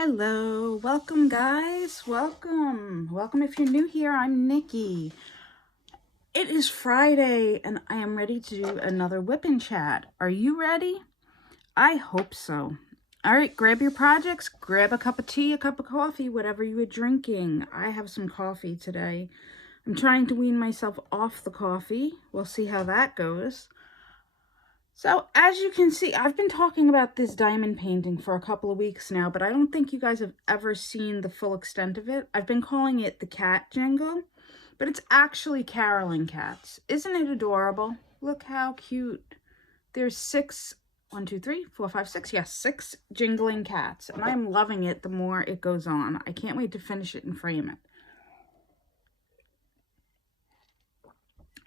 Hello, welcome guys, welcome if you're new here. I'm Nikki. It is Friday and I am ready to do another Wip N Chat. Are you ready? I hope so. All right, grab your projects, grab a cup of tea, a cup of coffee, whatever you are drinking. I have some coffee today. I'm trying to wean myself off the coffee. We'll see how that goes. So as you can see, I've been talking about this diamond painting for a couple of weeks now, but I don't think you guys have ever seen the full extent of it. I've been calling it the cat jingle, but it's actually caroling cats. Isn't it adorable? Look how cute. There's six jingling cats, and I'm loving it the more it goes on. I can't wait to finish it and frame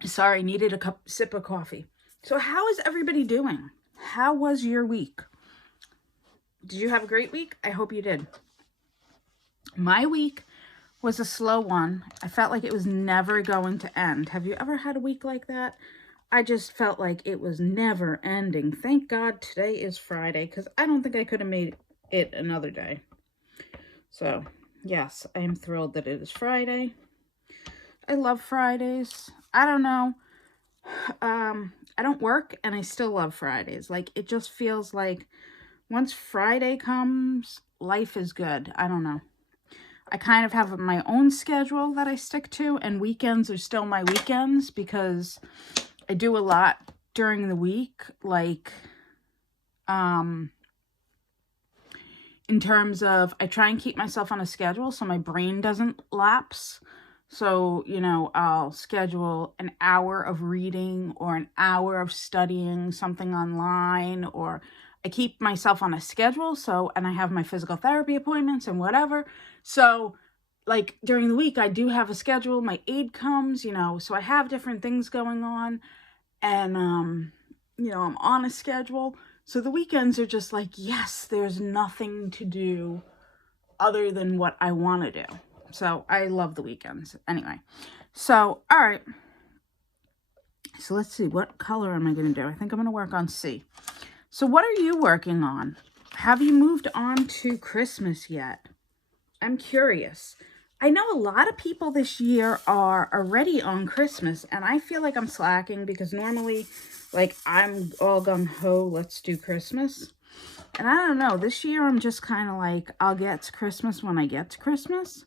it. Sorry, needed a sip of coffee. So how is everybody doing? How was your week? Did you have a great week? I hope you did. My week was a slow one. I felt like it was never going to end. Have you ever had a week like that? I just felt like it was never ending. Thank God today is Friday, because I don't think I could have made it another day. So, yes, I am thrilled that it is Friday. I love Fridays. I don't know. I don't work and I still love Fridays. Like, it just feels like once Friday comes, life is good. I don't know. I kind of have my own schedule that I stick to, and weekends are still my weekends because I do a lot during the week, like in terms of I try and keep myself on a schedule so my brain doesn't lapse. So, you know, I'll schedule an hour of reading or an hour of studying something online, or I keep myself on a schedule. So, and I have my physical therapy appointments and whatever. So, like during the week, I do have a schedule. My aide comes, you know, so I have different things going on, and, you know, I'm on a schedule. So the weekends are just like, yes, there's nothing to do other than what I want to do. So I love the weekends. Anyway, so, all right. So let's see. What color am I going to do? I think I'm going to work on C. So what are you working on? Have you moved on to Christmas yet? I'm curious. I know a lot of people this year are already on Christmas, and I feel like I'm slacking because normally, like, I'm all gung-ho, let's do Christmas. And I don't know, this year I'm just kind of like, I'll get to Christmas when I get to Christmas.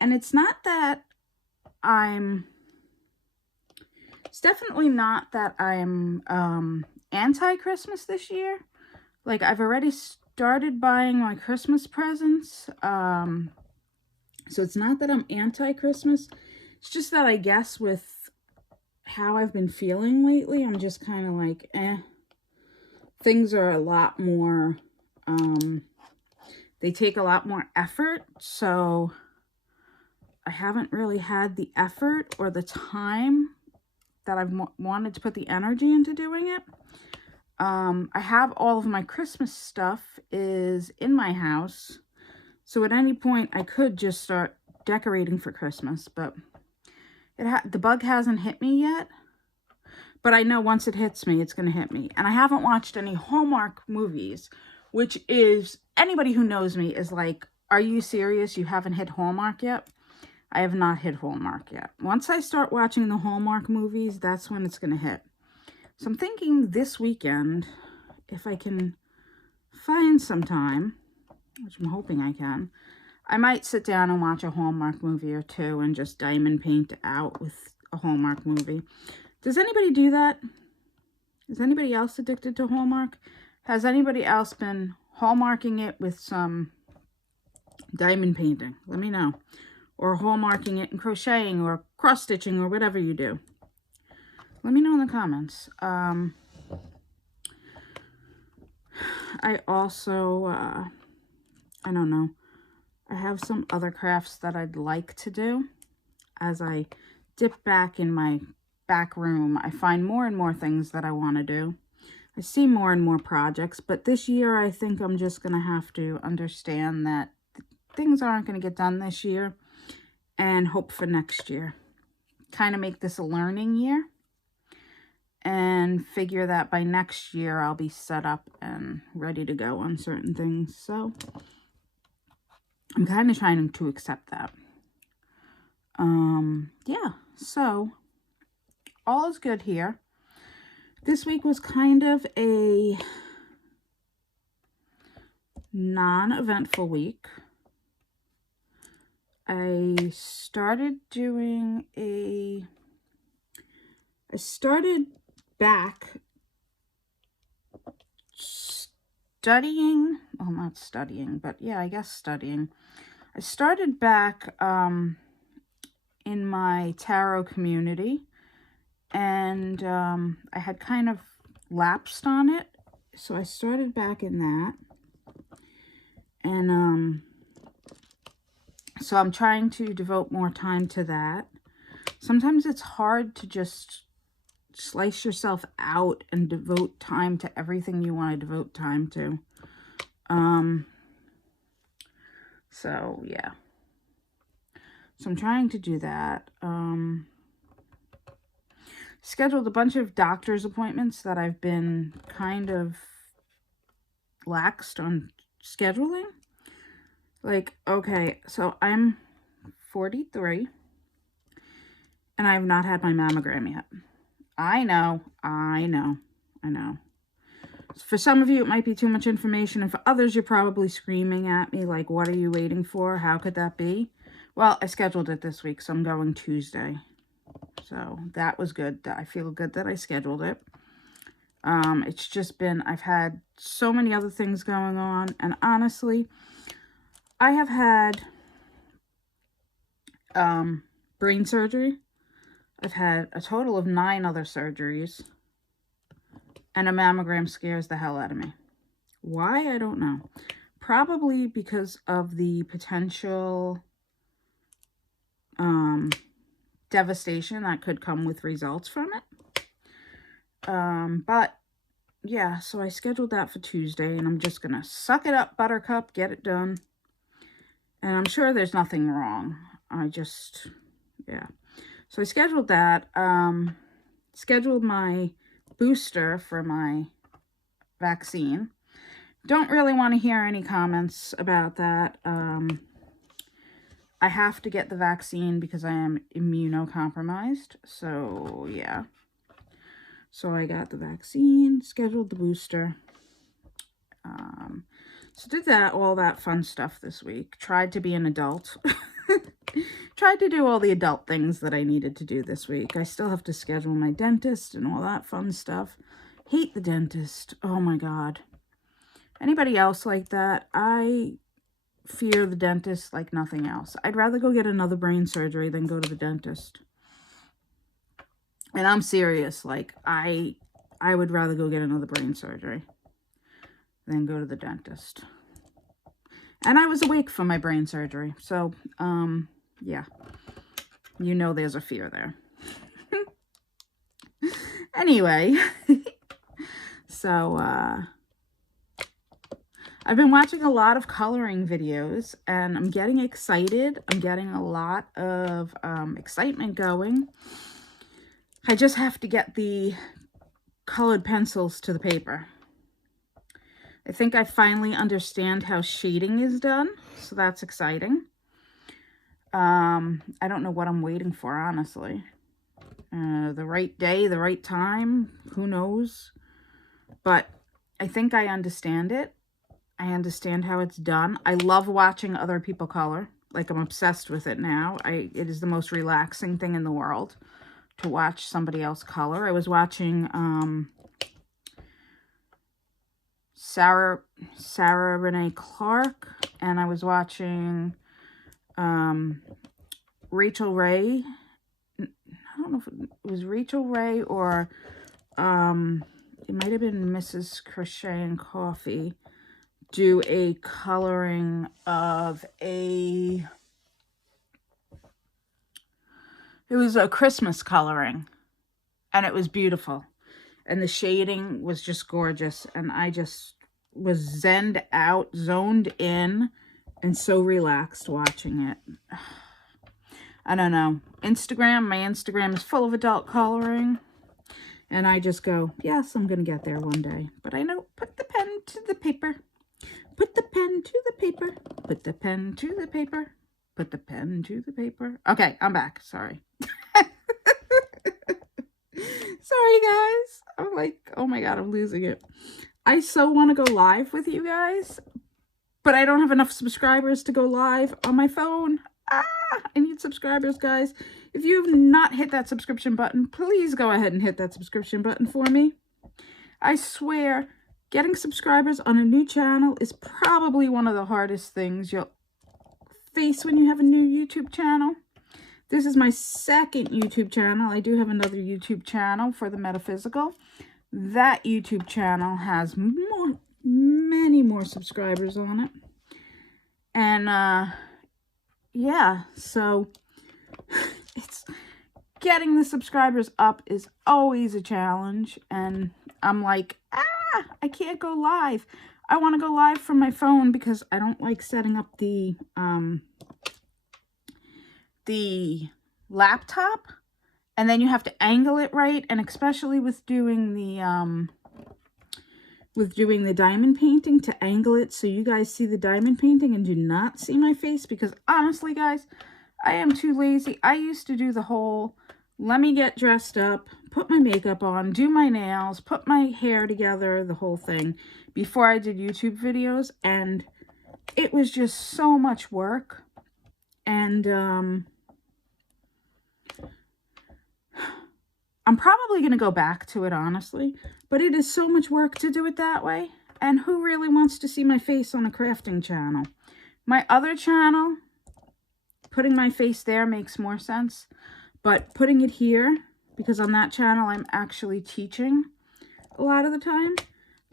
And it's not that it's definitely not that I'm anti-Christmas this year. Like, I've already started buying my Christmas presents. So it's not that I'm anti-Christmas. It's just that I guess with how I've been feeling lately, I'm just kind of like, things are a lot more, they take a lot more effort. So I haven't really had the effort or the time that I've wanted to put the energy into doing it. I have all of my Christmas stuff is in my house. So at any point I could just start decorating for Christmas, but the bug hasn't hit me yet. But I know once it hits me, it's going to hit me. And I haven't watched any Hallmark movies, which is, anybody who knows me is like, are you serious? You haven't hit Hallmark yet? I have not hit Hallmark yet. Once I start watching the Hallmark movies, that's when it's going to hit. So I'm thinking this weekend, if I can find some time, which I'm hoping I can, I might sit down and watch a Hallmark movie or two and just diamond paint out with a Hallmark movie. Does anybody do that? Is anybody else addicted to Hallmark? Has anybody else been Hallmarking it with some diamond painting? Let me know. Or Hallmarking it and crocheting or cross-stitching or whatever you do. Let me know in the comments. I also, I don't know. I have some other crafts that I'd like to do. As I dip back in my back room, I find more and more things that I want to do. I see more and more projects, but this year I think I'm just going to have to understand that things aren't going to get done this year and hope for next year. Kind of make this a learning year and figure that by next year I'll be set up and ready to go on certain things. So I'm kind of trying to accept that. Yeah, so all is good here. This week was kind of a non-eventful week. I started back studying, well, not studying, but yeah, I guess studying. I started back in my tarot community, and I had kind of lapsed on it, so I started back in that, and so I'm trying to devote more time to that. Sometimes it's hard to just slice yourself out and devote time to everything you want to devote time to. So yeah. So I'm trying to do that. Scheduled a bunch of doctor's appointments that I've been kind of laxed on scheduling. Like, okay, so I'm 43 and I have not had my mammogram yet. I know. For some of you, it might be too much information, and for others, you're probably screaming at me like, what are you waiting for? How could that be? Well, I scheduled it this week, so I'm going Tuesday. So that was good. I feel good that I scheduled it. It's just been, I've had so many other things going on, and honestly, I have had brain surgery. I've had a total of 9 other surgeries, and a mammogram scares the hell out of me. Why? I don't know. Probably because of the potential devastation that could come with results from it. But yeah, so I scheduled that for Tuesday, and I'm just gonna suck it up, buttercup, get it done. And I'm sure there's nothing wrong. Yeah. So I scheduled that, scheduled my booster for my vaccine. Don't really want to hear any comments about that. I have to get the vaccine because I am immunocompromised. So yeah. So I got the vaccine, scheduled the booster. So did all that fun stuff this week. Tried to be an adult. Tried to do all the adult things that I needed to do this week. I still have to schedule my dentist and all that fun stuff. Hate the dentist. Oh my God. Anybody else like that? I fear the dentist like nothing else. I'd rather go get another brain surgery than go to the dentist. And I'm serious. Like, I would rather go get another brain surgery than go to the dentist. And I was awake for my brain surgery. So, yeah. You know there's a fear there. Anyway. So, I've been watching a lot of coloring videos, and I'm getting excited. I'm getting a lot of excitement going. I just have to get the colored pencils to the paper. I think I finally understand how shading is done, so that's exciting. I don't know what I'm waiting for, honestly. The right day, the right time, who knows? But I think I understand it. I understand how it's done. I love watching other people color. Like, I'm obsessed with it now. It is the most relaxing thing in the world to watch somebody else color. I was watching Sarah Renee Clark, and I was watching Rachel Ray. I don't know if it was Rachel Ray or it might have been Mrs. Crochet and Coffee do a coloring of it was a Christmas coloring, and it was beautiful, and the shading was just gorgeous, and I just was zoned in, and so relaxed watching it. I don't know. My Instagram is full of adult coloring, and I just go, yes, I'm gonna get there one day. But I know, put the pen to the paper. Put the pen to the paper. Put the pen to the paper. Put the pen to the paper. Okay, I'm back. Sorry. Sorry, guys. I'm like, oh my God, I'm losing it. I so want to go live with you guys, but I don't have enough subscribers to go live on my phone. I need subscribers, guys. If you've not hit that subscription button, please go ahead and hit that subscription button for me. I swear, getting subscribers on a new channel is probably one of the hardest things you'll face when you have a new YouTube channel. This is my second YouTube channel. I do have another YouTube channel for the metaphysical. That YouTube channel has many more subscribers on it. And yeah, so it's getting the subscribers up is always a challenge. And I'm like, I can't go live. I want to go live from my phone because I don't like setting up the laptop, and then you have to angle it right, and especially with doing the diamond painting, to angle it so you guys see the diamond painting and do not see my face, because honestly, guys, I am too lazy. I used to do the whole, let me get dressed up, put my makeup on, do my nails, put my hair together, the whole thing, before I did YouTube videos, and it was just so much work. And I'm probably going to go back to it, honestly, but it is so much work to do it that way. And who really wants to see my face on a crafting channel? My other channel, putting my face there makes more sense, but putting it here, because on that channel I'm actually teaching a lot of the time,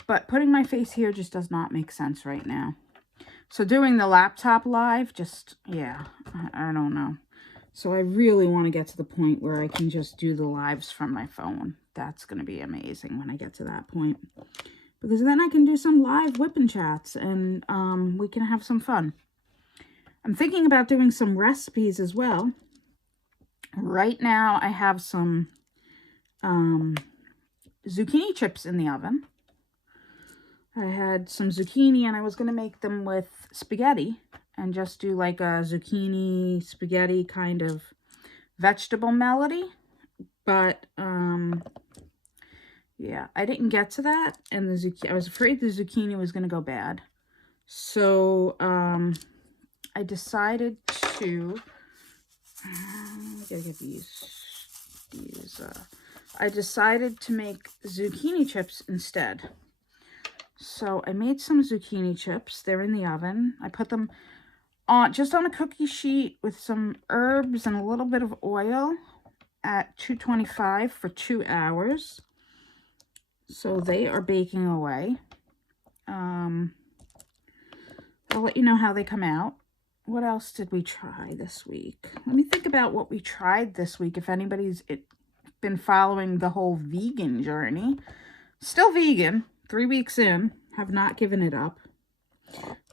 but putting my face here just does not make sense right now. So doing the laptop live, just, yeah, I don't know. So I really want to get to the point where I can just do the lives from my phone. That's going to be amazing when I get to that point. Because then I can do some live Wip N Chats, and we can have some fun. I'm thinking about doing some recipes as well. Right now I have some zucchini chips in the oven. I had some zucchini, and I was going to make them with spaghetti and just do like a zucchini spaghetti kind of vegetable melody. But, yeah, I didn't get to that, and I was afraid the zucchini was going to go bad. So, I decided to, I gotta get I decided to make zucchini chips instead. So I made some zucchini chips. They're in the oven. I put them on just on a cookie sheet with some herbs and a little bit of oil at 225 for 2 hours. So they are baking away. I'll let you know how they come out. What else did we try this week? Let me think about what we tried this week, if anybody's been following the whole vegan journey. Still vegan. 3 weeks in, have not given it up,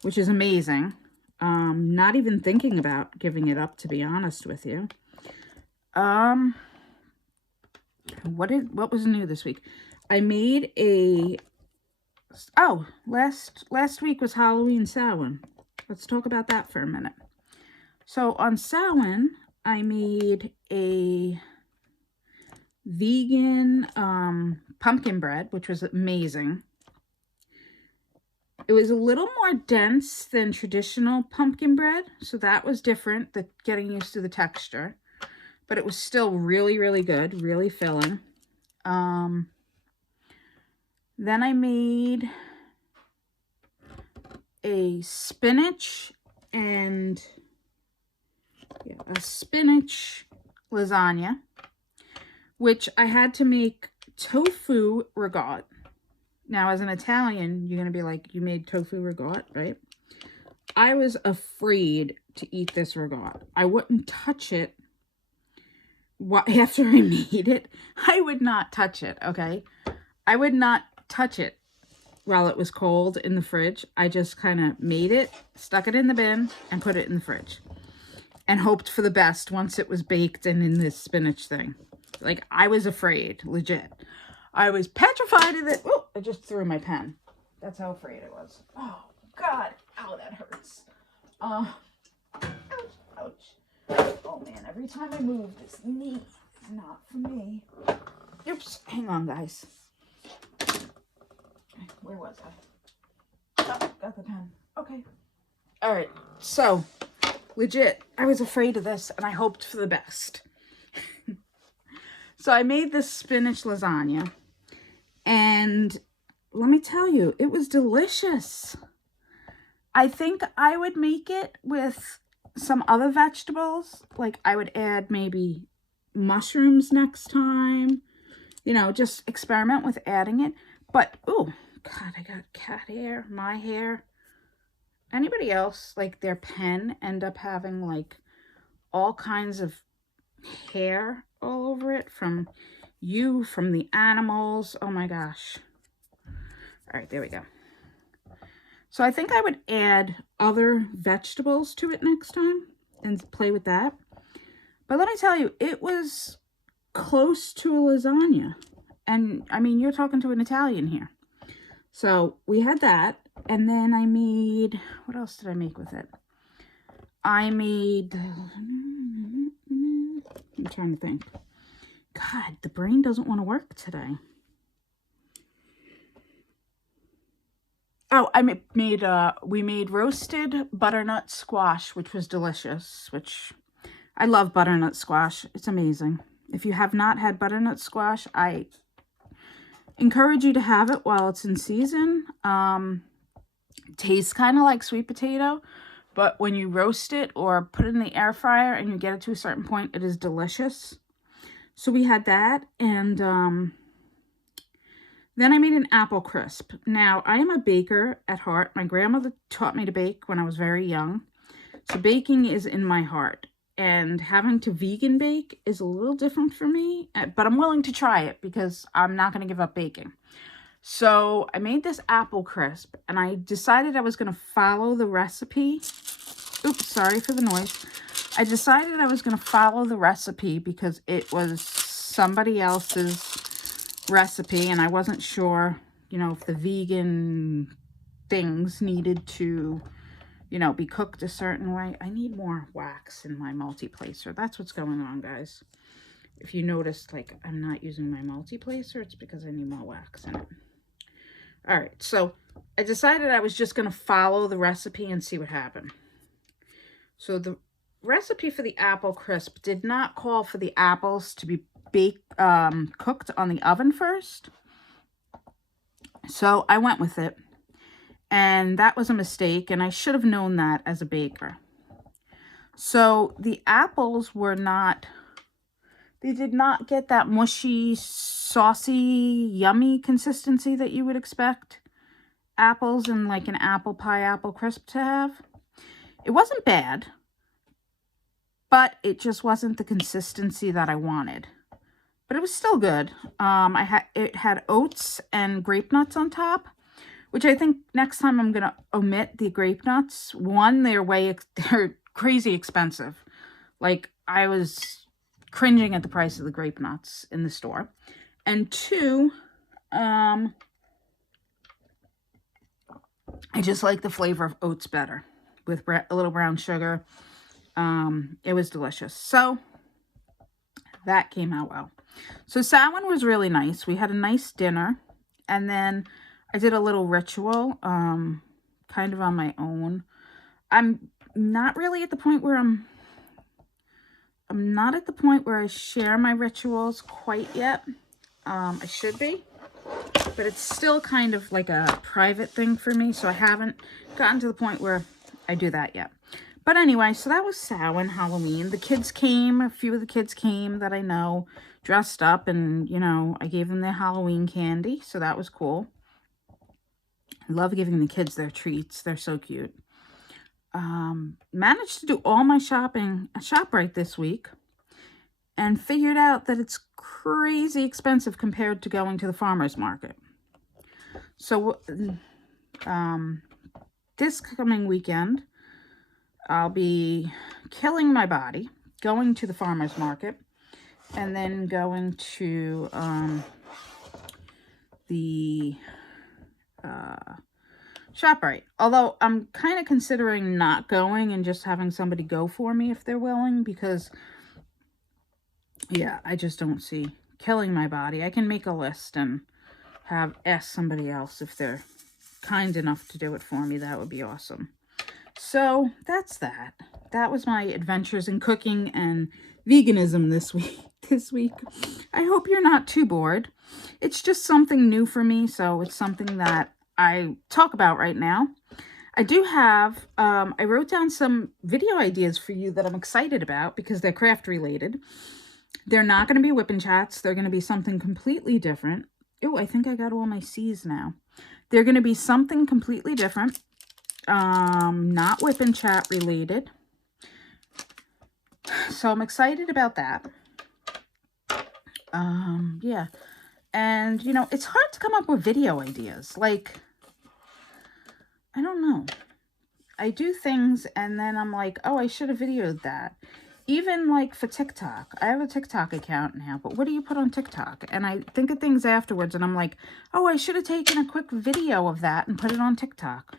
which is amazing. Not even thinking about giving it up, to be honest with you. What was new this week? I made last week was Halloween Samhain. Let's talk about that for a minute. So on Samhain, I made a vegan pumpkin bread, which was amazing. It was a little more dense than traditional pumpkin bread, so that was different, getting used to the texture. But it was still really, really good, really filling. Then I made a spinach lasagna, which I had to make tofu ragout. Now, as an Italian, you're going to be like, you made tofu ragout, right? I was afraid to eat this ragout. I wouldn't touch it after I made it. I would not touch it, okay? I would not touch it while it was cold in the fridge. I just kind of made it, stuck it in the bin, and put it in the fridge. And hoped for the best once it was baked and in this spinach thing. Like, I was afraid, legit. I was petrified of it. Oh, I just threw my pen. That's how afraid I was. Oh, God. Ow, that hurts. Ouch, ouch. Oh man, every time I move, this knee is not for me. Oops, hang on, guys. Where was I? Oh, got the pen. Okay. All right, so legit, I was afraid of this and I hoped for the best. So I made this spinach lasagna, and let me tell you, it was delicious. I think I would make it with some other vegetables. Like I would add maybe mushrooms next time. You know, just experiment with adding it. But, oh, God, I got cat hair, my hair. Anybody else, like their pen end up having like all kinds of hair all over it from you, from the animals. Oh my gosh. All right, there we go. So I think I would add other vegetables to it next time and play with that. But let me tell you, it was close to a lasagna. And I mean, you're talking to an Italian here. So we had that. And then I made, what else did I make with it? I made, I'm trying to think. God, the brain doesn't want to work today. Oh, we made roasted butternut squash, which was delicious, which I love butternut squash. It's amazing. If you have not had butternut squash, I encourage you to have it while it's in season. Tastes kind of like sweet potato, but when you roast it or put it in the air fryer and you get it to a certain point, it is delicious. So we had that, and then I made an apple crisp. Now, I am a baker at heart. My grandmother taught me to bake when I was very young. So baking is in my heart. And having to vegan bake is a little different for me. But I'm willing to try it because I'm not going to give up baking. So I made this apple crisp. And I decided I was going to follow the recipe. Oops, sorry for the noise. I decided I was going to follow the recipe because it was somebody else's recipe, and I wasn't sure, you know, if the vegan things needed to, you know, be cooked a certain way. I need more wax in my multi-placer. That's what's going on, guys. If you notice, like, I'm not using my multi-placer, it's because I need more wax in it. All right, so I decided I was just going to follow the recipe and see what happened. So the recipe for the apple crisp did not call for the apples to be cooked on the oven first. So I went with it. And that was a mistake. And I should have known that as a baker. So the apples were not, they did not get that mushy, saucy, yummy consistency that you would expect apples in like an apple pie apple crisp to have. It wasn't bad, but it just wasn't the consistency that I wanted. But it was still good. It had oats and grape nuts on top, which I think next time I'm going to omit the grape nuts. One, they're crazy expensive. Like, I was cringing at the price of the grape nuts in the store. And two, I just like the flavor of oats better with a little brown sugar. It was delicious. So that came out well. So Samhain was really nice. We had a nice dinner, and then I did a little ritual, kind of on my own. I'm not really at the point where I'm not at the point where I share my rituals quite yet. I should be, but it's still kind of like a private thing for me, so I haven't gotten to the point where I do that yet. But anyway, so that was Samhain, Halloween. The kids came, a few of the kids came that I know, dressed up, and, you know, I gave them their Halloween candy, so that was cool. I love giving the kids their treats. They're so cute. Managed to do all my shopping at ShopRite this week, and figured out that it's crazy expensive compared to going to the farmer's market. So, this coming weekend, I'll be killing my body, going to the farmer's market, and then going to the ShopRite. Although I'm kind of considering not going and just having somebody go for me if they're willing, because yeah, I just don't see killing my body. I can make a list and ask somebody else if they're kind enough to do it for me. That would be awesome. So that's that. That was my adventures in cooking and veganism this week. I hope you're not too bored. It's just something new for me, so it's something that I talk about right now. I do have, I wrote down some video ideas for you that I'm excited about because they're craft related. They're not going to be Wip N Chats. They're going to be something completely different. Oh, I think I got all my C's now. They're going to be something completely different. Not Wip N Chat related. So I'm excited about that. Yeah. And, you know, it's hard to come up with video ideas. Like, I don't know. I do things and then I'm like, oh, I should have videoed that. Even like for TikTok. I have a TikTok account now, but what do you put on TikTok? And I think of things afterwards and I'm like, oh, I should have taken a quick video of that and put it on TikTok.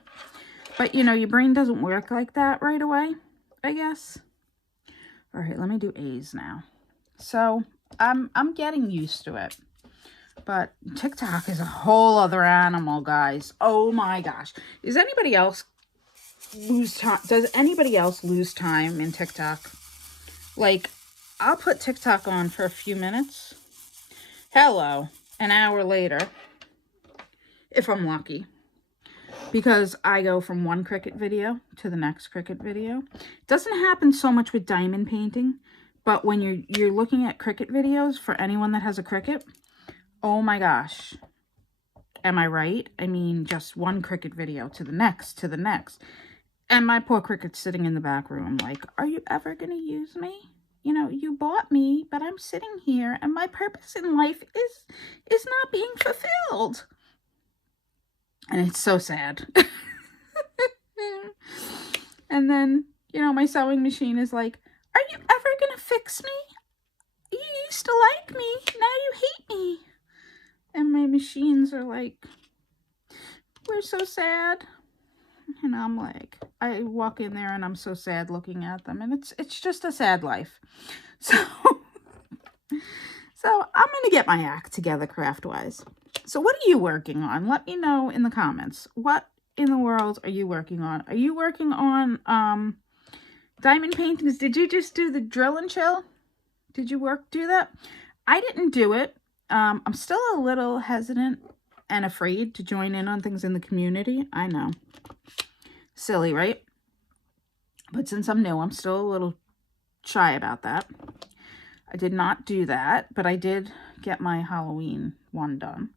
But, you know, your brain doesn't work like that right away, I guess. All right, let me do A's now. So I'm getting used to it. But TikTok is a whole other animal, guys. Oh my gosh. Does anybody else lose time? Does anybody else lose time in TikTok? Like, I'll put TikTok on for a few minutes. Hello, an hour later, if I'm lucky. Because I go from one Cricut video to the next Cricut video. It doesn't happen so much with diamond painting, but when you're looking at Cricut videos, for anyone that has a Cricut, oh my gosh. Am I right? I mean, just one Cricut video to the next, to the next. And my poor Cricut's sitting in the back room like, are you ever going to use me? You know, you bought me, but I'm sitting here and my purpose in life is not being fulfilled. And it's so sad. And then, you know, my sewing machine is like, are you ever going to fix me? You used to like me. Now you hate me. And my machines are like, we're so sad. And I'm like, I walk in there and I'm so sad looking at them. And it's just a sad life. So I'm going to get my act together craft-wise. So what are you working on? Let me know in the comments. What in the world are you working on? Are you working on diamond paintings? Did you just do the drill and chill? Did you do that? I didn't do it. I'm still a little hesitant and afraid to join in on things in the community. I know. Silly, right? But since I'm new, I'm still a little shy about that. I did not do that, but I did get my Halloween one done.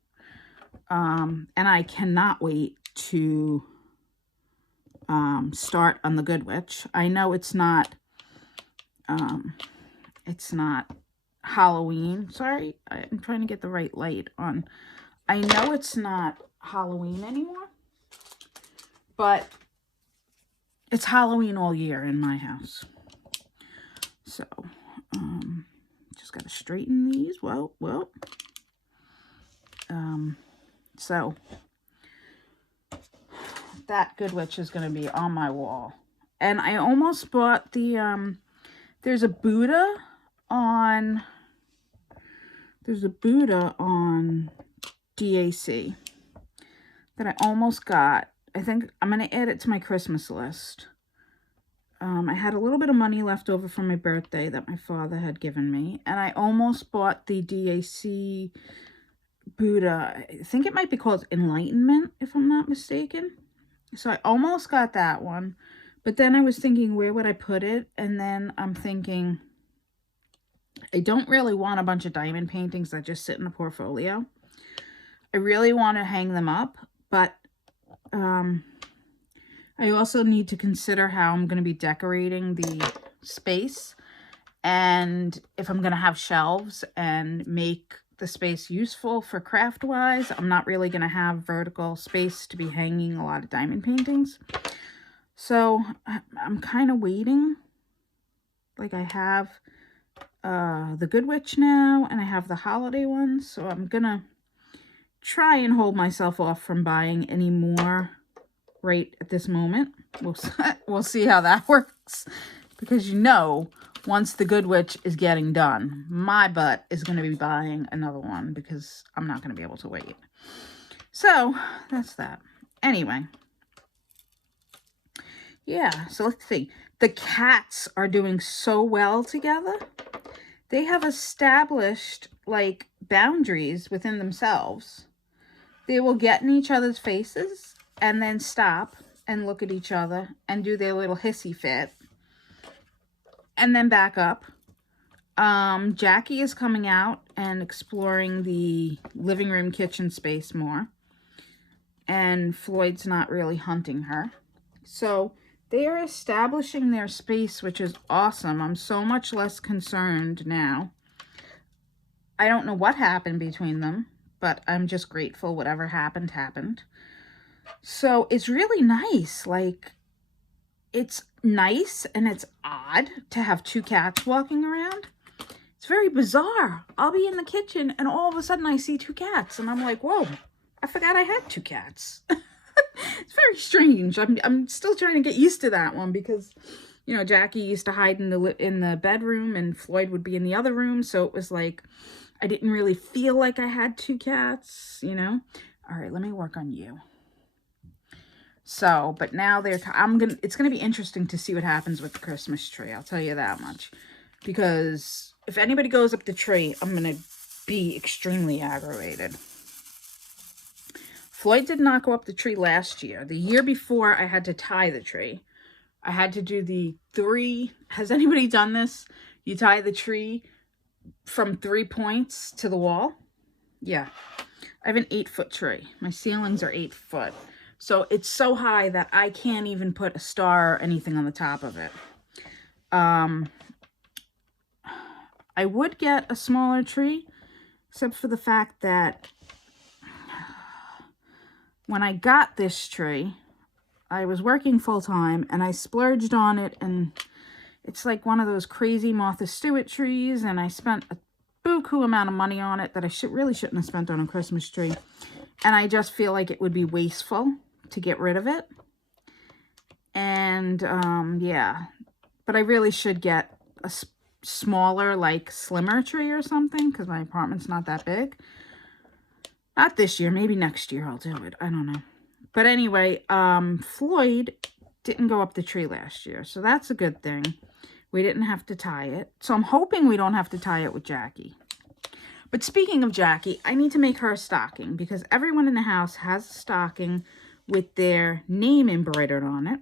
And I cannot wait to start on the Good Witch. I know it's not Halloween. Sorry, I'm trying to get the right light on. I know it's not Halloween anymore, but it's Halloween all year in my house. So, just got to straighten these. Well. So that Good Witch is going to be on my wall. And I almost bought the, there's a Buddha on DAC that I almost got. I think I'm going to add it to my Christmas list. I had a little bit of money left over from my birthday that my father had given me. And I almost bought the DAC Buddha. I think it might be called Enlightenment, if I'm not mistaken. So I almost got that one. But then I was thinking, where would I put it? And then I'm thinking, I don't really want a bunch of diamond paintings that just sit in a portfolio. I really want to hang them up. But I also need to consider how I'm going to be decorating the space. And if I'm going to have shelves and make the space useful for craft-wise. I'm not really going to have vertical space to be hanging a lot of diamond paintings. So I'm kind of waiting. Like I have the Good Witch now, and I have the holiday ones. So I'm going to try and hold myself off from buying any more right at this moment. We'll see how that works. Because you know, once the Good Witch is getting done, my butt is going to be buying another one because I'm not going to be able to wait. So, that's that. Anyway. Yeah, so let's see. The cats are doing so well together. They have established, like, boundaries within themselves. They will get in each other's faces and then stop and look at each other and do their little hissy fit. And then back up. Jackie is coming out and exploring the living room kitchen space more. And Floyd's not really hunting her. So they are establishing their space, which is awesome. I'm so much less concerned now. I don't know what happened between them, but I'm just grateful whatever happened, happened. So it's really nice. Like, it's nice and it's odd to have two cats walking around. It's very bizarre. I'll be in the kitchen and all of a sudden I see two cats and I'm like, whoa, I forgot I had two cats. It's very strange. I'm still trying to get used to that one because, you know, Jackie used to hide in the bedroom and Floyd would be in the other room. So it was like, I didn't really feel like I had two cats, you know. All right, let me work on you. So, but now it's going to be interesting to see what happens with the Christmas tree. I'll tell you that much. Because if anybody goes up the tree, I'm going to be extremely aggravated. Floyd did not go up the tree last year. The year before, I had to tie the tree. I had to do the 3. Has anybody done this? You tie the tree from 3 points to the wall. Yeah. I have an 8-foot tree. My ceilings are 8 foot. So it's so high that I can't even put a star or anything on the top of it. I would get a smaller tree, except for the fact that when I got this tree, I was working full-time and I splurged on it, and it's like one of those crazy Martha Stewart trees, and I spent a buku amount of money on it that I really shouldn't have spent on a Christmas tree. And I just feel like it would be wasteful to get rid of it. And, yeah. But I really should get a smaller, like, slimmer tree or something, because my apartment's not that big. Not this year. Maybe next year I'll do it. I don't know. But anyway, Floyd didn't go up the tree last year. So that's a good thing. We didn't have to tie it. So I'm hoping we don't have to tie it with Jackie. But speaking of Jackie, I need to make her a stocking. Because everyone in the house has a stocking with their name embroidered on it.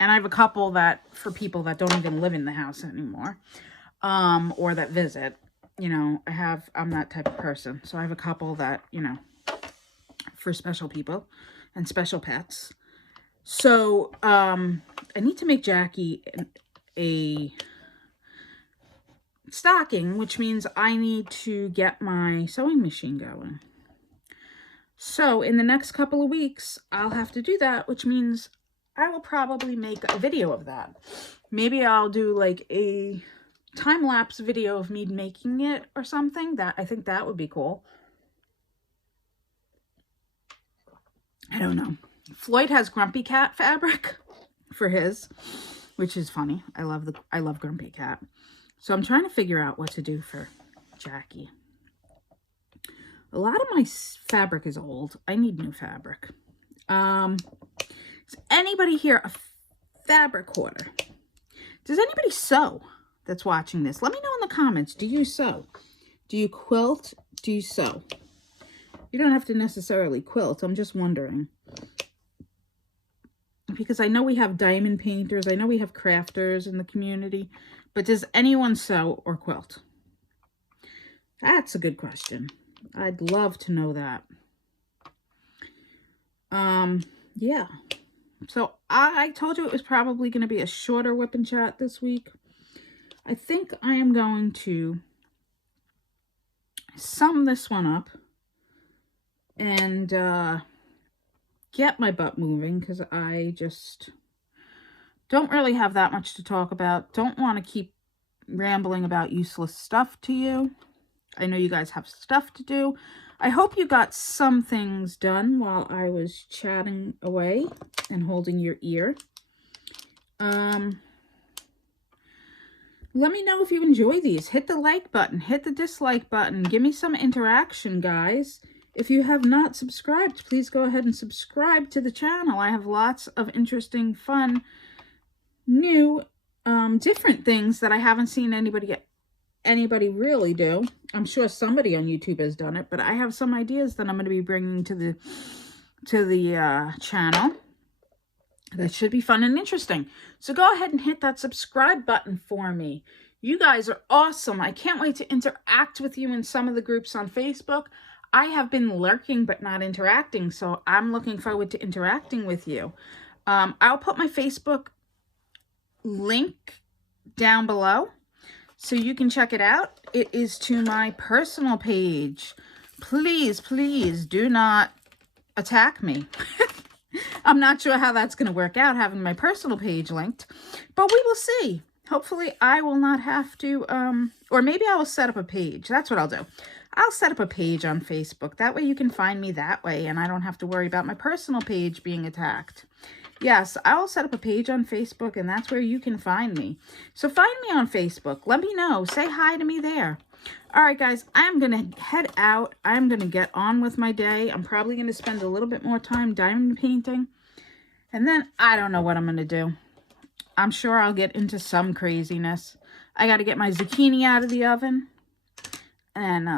And I have a couple that, for people that don't even live in the house anymore. Or that visit. You know, I'm that type of person. So I have a couple that, you know, for special people and special pets. So, I need to make Jackie a stocking, which means I need to get my sewing machine going. So, in the next couple of weeks, I'll have to do that, which means I will probably make a video of that. Maybe I'll do like a time-lapse video of me making it or something. I think that would be cool. I don't know. Floyd has Grumpy Cat fabric for his, which is funny. I love Grumpy Cat. So I'm trying to figure out what to do for Jackie. A lot of my fabric is old. I need new fabric. Is anybody here a fabric hoarder? Does anybody sew that's watching this? Let me know in the comments. Do you sew? Do you quilt? Do you sew? You don't have to necessarily quilt. I'm just wondering. Because I know we have diamond painters. I know we have crafters in the community. But does anyone sew or quilt? That's a good question. I'd love to know that. Yeah. So I told you it was probably going to be a shorter Wip N Chat this week. I think I am going to sum this one up and get my butt moving, because I just don't really have that much to talk about. Don't want to keep rambling about useless stuff to you. I know you guys have stuff to do. I hope you got some things done while I was chatting away and holding your ear. Let me know if you enjoy these. Hit the like button, hit the dislike button. Give me some interaction, guys. If you have not subscribed, please go ahead and subscribe to the channel. I have lots of interesting, fun, new, different things that I haven't seen anybody really do. I'm sure somebody on YouTube has done it, but I have some ideas that I'm going to be bringing to the channel that should be fun and interesting. So go ahead and hit that subscribe button for me. You guys are awesome. I can't wait to interact with you in some of the groups on Facebook. I have been lurking but not interacting, so I'm looking forward to interacting with you. I'll put my Facebook link down below so you can check it out. It is to my personal page. Please, please do not attack me. I'm not sure how that's going to work out, having my personal page linked, but we will see. Hopefully I will not have to, or maybe I will set up a page. That's what I'll do. I'll set up a page on Facebook. That way you can find me that way, and I don't have to worry about my personal page being attacked. Yes, I'll set up a page on Facebook, and that's where you can find me. So find me on Facebook. Let me know. Say hi to me there. All right, guys, I'm going to head out. I'm going to get on with my day. I'm probably going to spend a little bit more time diamond painting. And then I don't know what I'm going to do. I'm sure I'll get into some craziness. I got to get my zucchini out of the oven and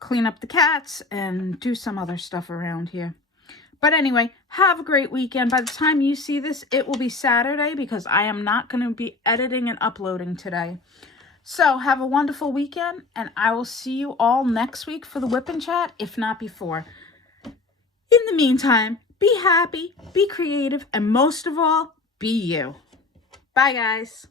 clean up the cats and do some other stuff around here. But anyway, have a great weekend. By the time you see this, it will be Saturday because I am not going to be editing and uploading today. So have a wonderful weekend, and I will see you all next week for the Wip N Chat, if not before. In the meantime, be happy, be creative, and most of all, be you. Bye, guys.